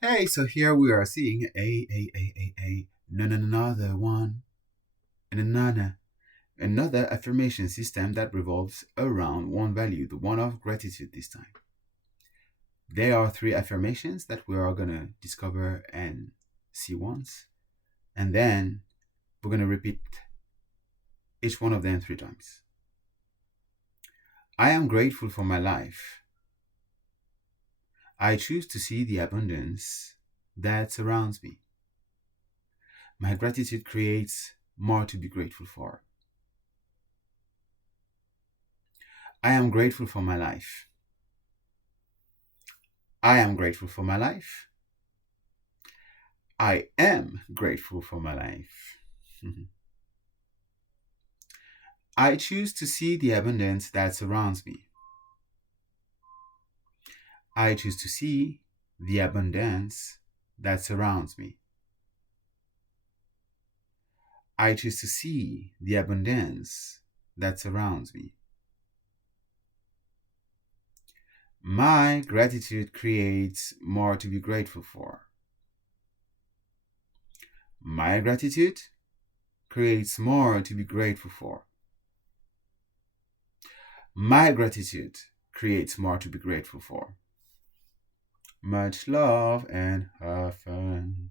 Hey, so here we are seeing another one, and another affirmation system that revolves around one value, the one of gratitude this time. There are three affirmations that we are going to discover and see once, and then we're going to repeat each one of them three times. I am grateful for my life. I choose to see the abundance that surrounds me. My gratitude creates more to be grateful for. I am grateful for my life. I am grateful for my life. I am grateful for my life. I choose to see the abundance that surrounds me. I choose to see the abundance that surrounds me. I choose to see the abundance that surrounds me. My gratitude creates more to be grateful for. My gratitude creates more to be grateful for. My gratitude creates more to be grateful for. Much love and have fun.